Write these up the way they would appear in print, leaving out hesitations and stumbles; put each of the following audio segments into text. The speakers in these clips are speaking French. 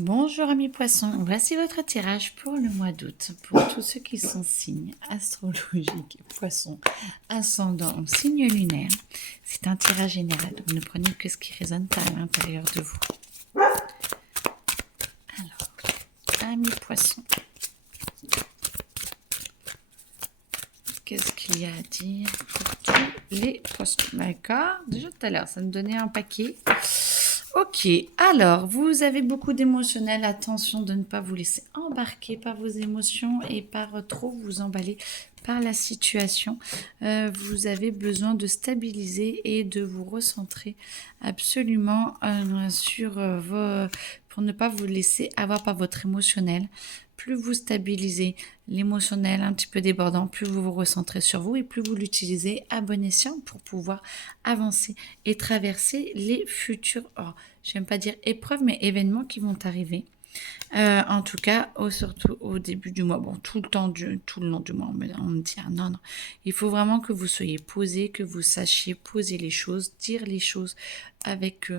Bonjour amis poissons, voici votre tirage pour le mois d'août. Pour tous ceux qui sont signes astrologiques, poissons, ascendant ou signe lunaire, c'est un tirage général, donc ne prenez que ce qui résonne à l'intérieur de vous. Alors, amis poissons, qu'est-ce qu'il y a à dire pour tous les poissons? D'accord, déjà tout à l'heure, ça me donnait un paquet. Ok, alors, vous avez beaucoup d'émotionnel. Attention de ne pas vous laisser embarquer par vos émotions et par trop vous emballer par la situation. Vous avez besoin de stabiliser et de vous recentrer absolument sur pour ne pas vous laisser avoir par votre émotionnel. Plus vous stabilisez l'émotionnel un petit peu débordant, plus vous vous recentrez sur vous et plus vous l'utilisez à bon escient pour pouvoir avancer et traverser les futurs, j'aime pas dire épreuves, mais événements qui vont arriver. En tout cas, surtout au début du mois, bon, tout le long du mois, on me dit, non, il faut vraiment que vous soyez posé, que vous sachiez poser les choses, dire les choses avec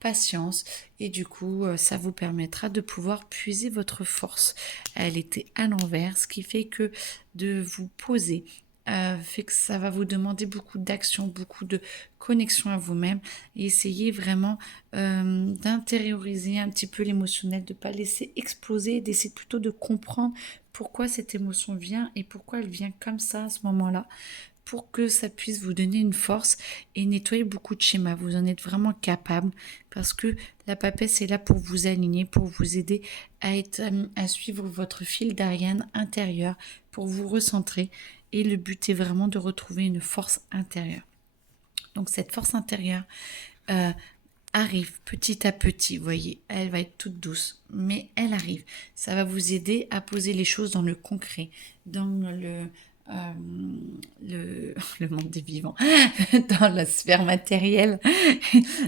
patience, et du coup, ça vous permettra de pouvoir puiser votre force. Elle était à l'envers, ce qui fait que de vous poser, fait que ça va vous demander beaucoup d'action, beaucoup de connexion à vous-même, et essayez vraiment d'intérioriser un petit peu l'émotionnel, de ne pas laisser exploser, d'essayer plutôt de comprendre pourquoi cette émotion vient et pourquoi elle vient comme ça à ce moment-là, pour que ça puisse vous donner une force et nettoyer beaucoup de schémas. Vous en êtes vraiment capable parce que la papesse est là pour vous aligner, pour vous aider à suivre votre fil d'Ariane intérieur, pour vous recentrer. Et le but est vraiment de retrouver une force intérieure. Donc cette force intérieure arrive petit à petit, vous voyez, elle va être toute douce, mais elle arrive. Ça va vous aider à poser les choses dans le concret, dans le monde des vivants, dans la sphère matérielle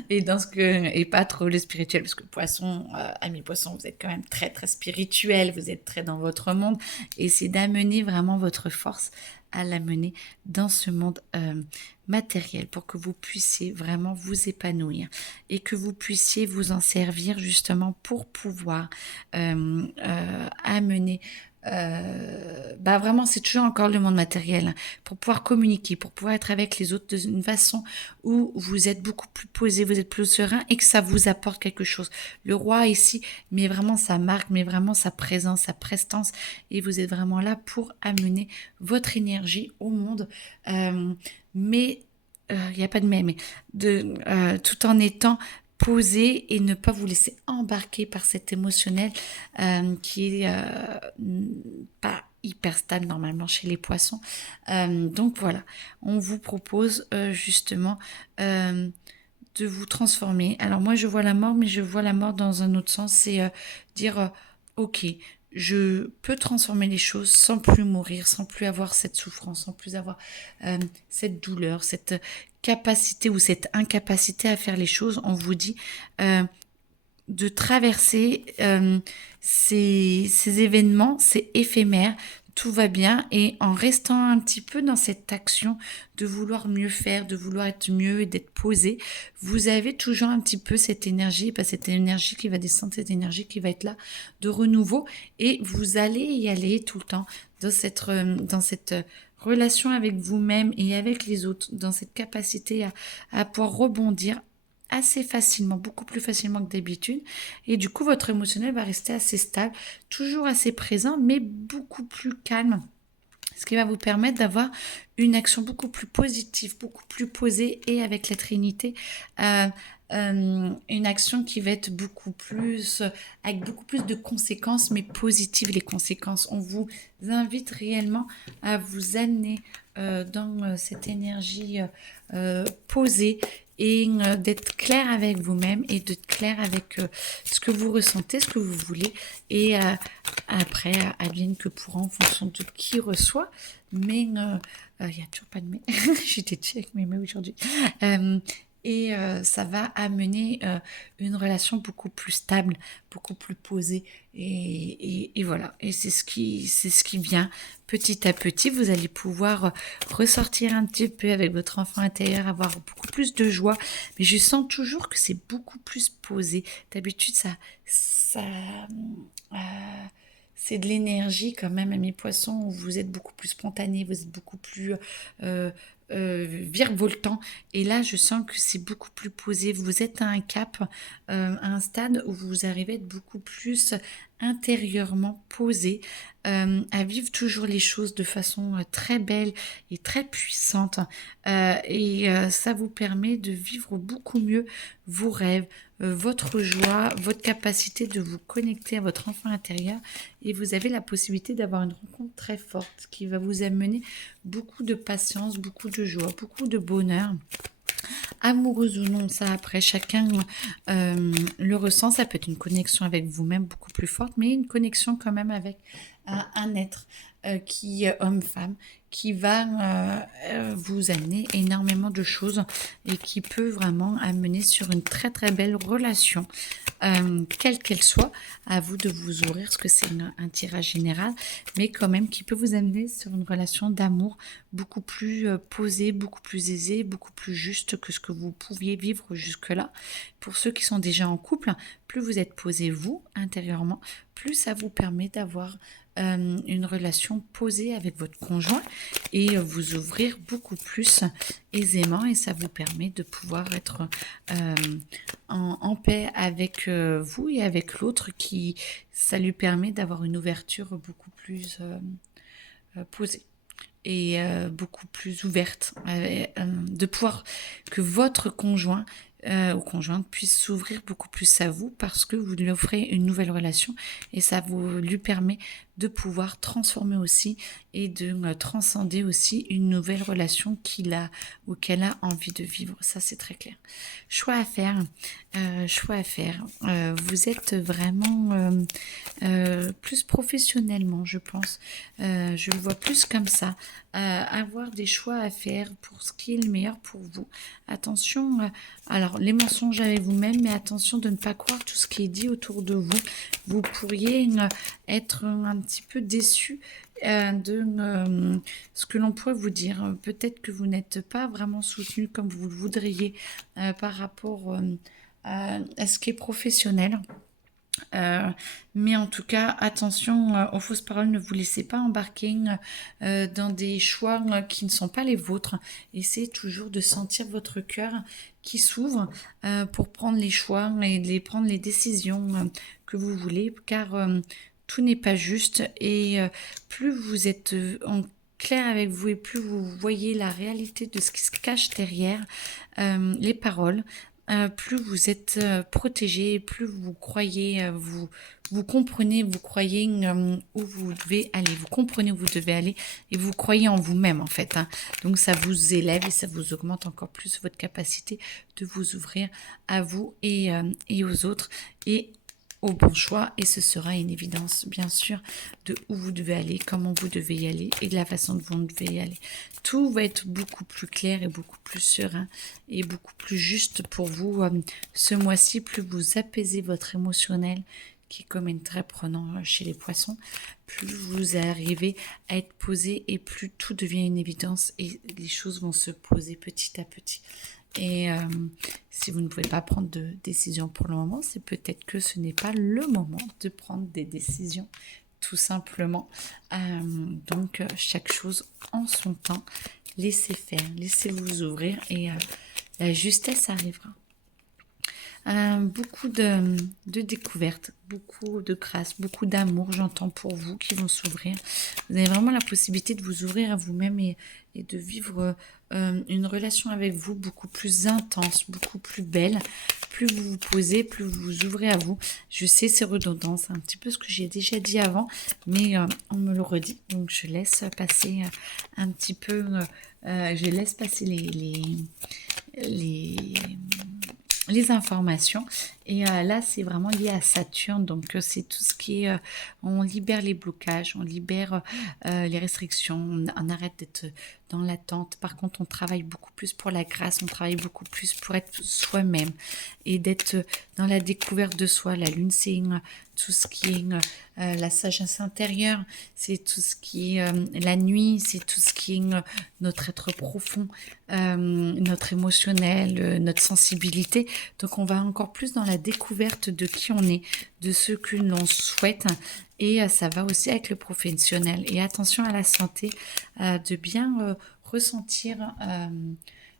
et dans ce que et pas trop le spirituel, parce que poisson, amis poissons, vous êtes quand même très très spirituel, vous êtes très dans votre monde, et c'est d'amener vraiment votre force à l'amener dans ce monde matériel pour que vous puissiez vraiment vous épanouir et que vous puissiez vous en servir justement pour pouvoir amener vraiment c'est toujours encore le monde matériel, hein, pour pouvoir communiquer, pour pouvoir être avec les autres d'une façon où vous êtes beaucoup plus posé, vous êtes plus serein et que ça vous apporte quelque chose. Le roi ici met vraiment sa marque, met vraiment sa présence, sa prestance, et vous êtes vraiment là pour amener votre énergie au monde, mais il n'y a pas de mais tout en étant posé et ne pas vous laisser embarquer par cet émotionnel qui est pas hyper stable normalement chez les poissons. Donc voilà, on vous propose justement de vous transformer. Alors moi je vois la mort, mais je vois la mort dans un autre sens, c'est dire ok, je peux transformer les choses sans plus mourir, sans plus avoir cette souffrance, sans plus avoir cette douleur, cette capacité ou cette incapacité à faire les choses. On vous dit de traverser ces événements, c'est éphémère, tout va bien, et en restant un petit peu dans cette action de vouloir mieux faire, de vouloir être mieux et d'être posé, vous avez toujours un petit peu cette énergie, cette énergie qui va descendre, cette énergie qui va être là de renouveau, et vous allez y aller tout le temps dans cette relation avec vous-même et avec les autres, dans cette capacité à pouvoir rebondir assez facilement, beaucoup plus facilement que d'habitude, et du coup votre émotionnel va rester assez stable, toujours assez présent, mais beaucoup plus calme, ce qui va vous permettre d'avoir une action beaucoup plus positive, beaucoup plus posée, et avec la Trinité, une action qui va être beaucoup plus, avec beaucoup plus de conséquences, mais positives les conséquences. On vous invite réellement à vous amener dans cette énergie posée, et d'être clair avec vous-même et d'être clair avec ce que vous ressentez, ce que vous voulez, et après advienne que pourra en fonction de qui reçoit, mais il n'y a toujours pas de mais. J'étais dessus avec mes mails aujourd'hui. et ça va amener une relation beaucoup plus stable, beaucoup plus posée et voilà. Et c'est ce qui vient petit à petit. Vous allez pouvoir ressortir un petit peu avec votre enfant intérieur, avoir beaucoup plus de joie. Mais je sens toujours que c'est beaucoup plus posé. D'habitude, euh, c'est de l'énergie quand même, à mi-poisson, où vous êtes beaucoup plus spontané, vous êtes beaucoup plus euh, virevoltant. Et là, je sens que c'est beaucoup plus posé. Vous êtes à un cap, à un stade où vous arrivez à être beaucoup plus intérieurement posé, à vivre toujours les choses de façon très belle et très puissante. Ça vous permet de vivre beaucoup mieux vos rêves, votre joie, votre capacité de vous connecter à votre enfant intérieur, et vous avez la possibilité d'avoir une rencontre très forte qui va vous amener beaucoup de patience, beaucoup de joie, beaucoup de bonheur. Amoureuse ou non, ça après chacun le ressent. Ça peut être une connexion avec vous-même beaucoup plus forte, mais une connexion quand même avec un être qui est homme-femme, qui va vous amener énormément de choses et qui peut vraiment amener sur une très très belle relation, quelle qu'elle soit. À vous de vous ouvrir, parce que c'est un tirage général, mais quand même qui peut vous amener sur une relation d'amour beaucoup plus posée, beaucoup plus aisée, beaucoup plus juste que ce que vous pouviez vivre jusque-là. Pour ceux qui sont déjà en couple, plus vous êtes posé vous intérieurement, plus ça vous permet d'avoir une relation posée avec votre conjoint et vous ouvrir beaucoup plus aisément, et ça vous permet de pouvoir être en paix avec vous et avec l'autre, qui ça lui permet d'avoir une ouverture beaucoup plus posée et beaucoup plus ouverte, de pouvoir que votre conjoint ou conjointe puisse s'ouvrir beaucoup plus à vous, parce que vous lui offrez une nouvelle relation et ça vous lui permet de pouvoir transformer aussi et de transcender aussi une nouvelle relation qu'il a ou qu'elle a envie de vivre. Ça, c'est très clair. Choix à faire. Choix à faire. Vous êtes vraiment plus professionnellement, je pense. Je le vois plus comme ça. Avoir des choix à faire pour ce qui est le meilleur pour vous. Attention, alors les mensonges avec vous-même, mais attention de ne pas croire tout ce qui est dit autour de vous. Vous pourriez être un petit peu déçu de ce que l'on pourrait vous dire. Peut-être que vous n'êtes pas vraiment soutenu comme vous le voudriez par rapport à ce qui est professionnel. Mais en tout cas, attention aux fausses paroles, ne vous laissez pas embarquer dans des choix qui ne sont pas les vôtres. Essayez toujours de sentir votre cœur qui s'ouvre pour prendre les choix et prendre les décisions que vous voulez, car tout n'est pas juste, et plus vous êtes en clair avec vous et plus vous voyez la réalité de ce qui se cache derrière les paroles, plus vous êtes protégé, plus vous croyez, vous comprenez, vous croyez où vous devez aller, vous comprenez où vous devez aller et vous croyez en vous-même en fait. Donc ça vous élève et ça vous augmente encore plus votre capacité de vous ouvrir à vous et aux autres et au bon choix, et ce sera une évidence bien sûr de où vous devez aller, comment vous devez y aller et de la façon dont vous devez y aller. Tout va être beaucoup plus clair et beaucoup plus serein et beaucoup plus juste pour vous ce mois-ci. Plus vous apaisez votre émotionnel, qui est comme une très prenant chez les poissons, plus vous arrivez à être posé et plus tout devient une évidence et les choses vont se poser petit à petit. Et si vous ne pouvez pas prendre de décision pour le moment, c'est peut-être que ce n'est pas le moment de prendre des décisions, tout simplement. Donc, chaque chose en son temps. Laissez faire, laissez-vous ouvrir et la justesse arrivera. Beaucoup de découvertes, beaucoup de grâce, beaucoup d'amour, j'entends pour vous, qui vont s'ouvrir. Vous avez vraiment la possibilité de vous ouvrir à vous-même et de vivre une relation avec vous beaucoup plus intense, beaucoup plus belle. Plus vous vous posez, plus vous vous ouvrez à vous. Je sais, c'est redondant, c'est un petit peu ce que j'ai déjà dit avant, mais on me le redit. Donc je laisse passer un petit peu, je laisse passer les informations Et là, c'est vraiment lié à Saturne. Donc, c'est tout ce qui est... on libère les blocages, on libère les restrictions, on arrête d'être dans l'attente. Par contre, on travaille beaucoup plus pour la grâce, on travaille beaucoup plus pour être soi-même et d'être dans la découverte de soi. La lune, c'est tout ce qui est la sagesse intérieure, c'est tout ce qui est la nuit, c'est tout ce qui est notre être profond, notre émotionnel, notre sensibilité. Donc on va encore plus dans la découverte de qui on est, de ce que l'on souhaite. Et ça va aussi avec le professionnel. Et attention à la santé, de bien ressentir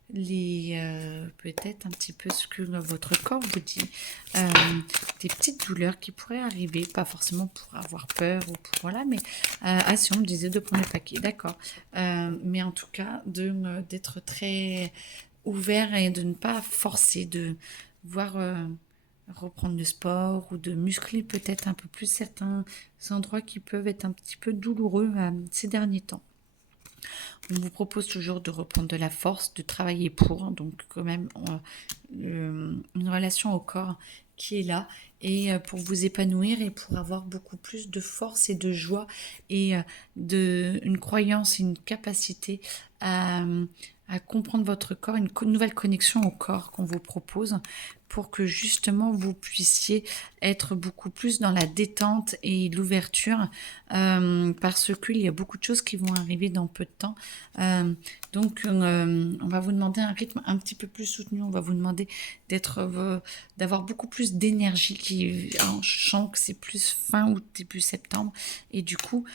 peut-être un petit peu ce que votre corps vous dit, des petites douleurs qui pourraient arriver, pas forcément pour avoir peur ou pour voilà, mais si on me disait de prendre le paquet, d'accord, mais en tout cas d'être très ouvert et de ne pas forcer, de voir reprendre le sport ou de muscler peut-être un peu plus certains endroits qui peuvent être un petit peu douloureux ces derniers temps. On vous propose toujours de reprendre de la force, de travailler pour, donc quand même une relation au corps qui est là et pour vous épanouir et pour avoir beaucoup plus de force et de joie et une croyance, une capacité à comprendre votre corps, une nouvelle connexion au corps qu'on vous propose pour que justement vous puissiez être beaucoup plus dans la détente et l'ouverture parce qu'il y a beaucoup de choses qui vont arriver dans peu de temps. Donc, on va vous demander un rythme un petit peu plus soutenu. On va vous demander d'avoir beaucoup plus d'énergie. Je sens que c'est plus fin août, début septembre. Et du coup,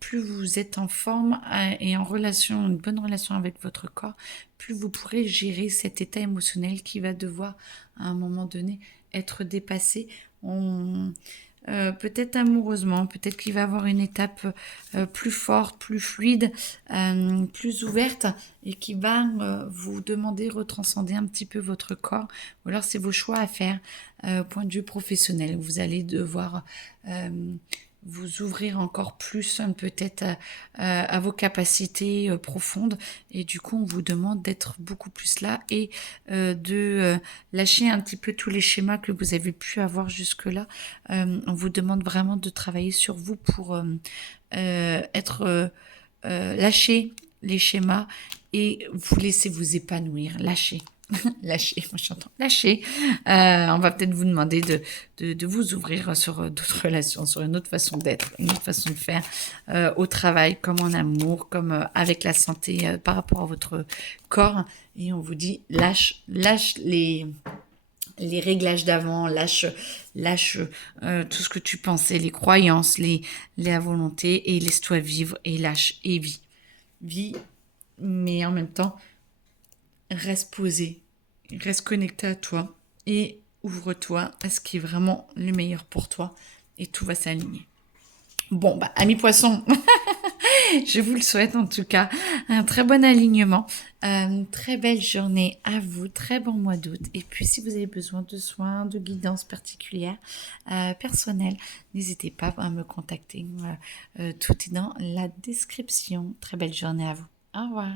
plus vous êtes en forme et en relation, une bonne relation avec votre corps, plus vous pourrez gérer cet état émotionnel qui va devoir, à un moment donné, être dépassé. Peut-être amoureusement, peut-être qu'il va avoir une étape plus forte, plus fluide, plus ouverte et qui va vous demander retranscender un petit peu votre corps. Ou alors c'est vos choix à faire au point de vue professionnel. Vous allez devoir vous ouvrir encore plus peut-être à vos capacités profondes et du coup on vous demande d'être beaucoup plus là et de lâcher un petit peu tous les schémas que vous avez pu avoir jusque-là. On vous demande vraiment de travailler sur vous pour être lâcher les schémas et vous laisser vous épanouir, lâcher. Lâcher, moi j'entends lâcher. On va peut-être vous demander de vous ouvrir sur d'autres relations, sur une autre façon d'être, une autre façon de faire au travail, comme en amour, comme avec la santé par rapport à votre corps. Et on vous dit lâche les réglages d'avant, lâche tout ce que tu pensais, les croyances, la volonté et laisse-toi vivre et lâche et vis. Vis, mais en même temps, reste posé, reste connecté à toi et ouvre-toi à ce qui est vraiment le meilleur pour toi et tout va s'aligner. Bon, bah, amis poissons, je vous le souhaite en tout cas un très bon alignement, une très belle journée à vous, très bon mois d'août. Et puis si vous avez besoin de soins, de guidance particulière, personnelle, n'hésitez pas à me contacter. Tout est dans la description. Très belle journée à vous. Au revoir.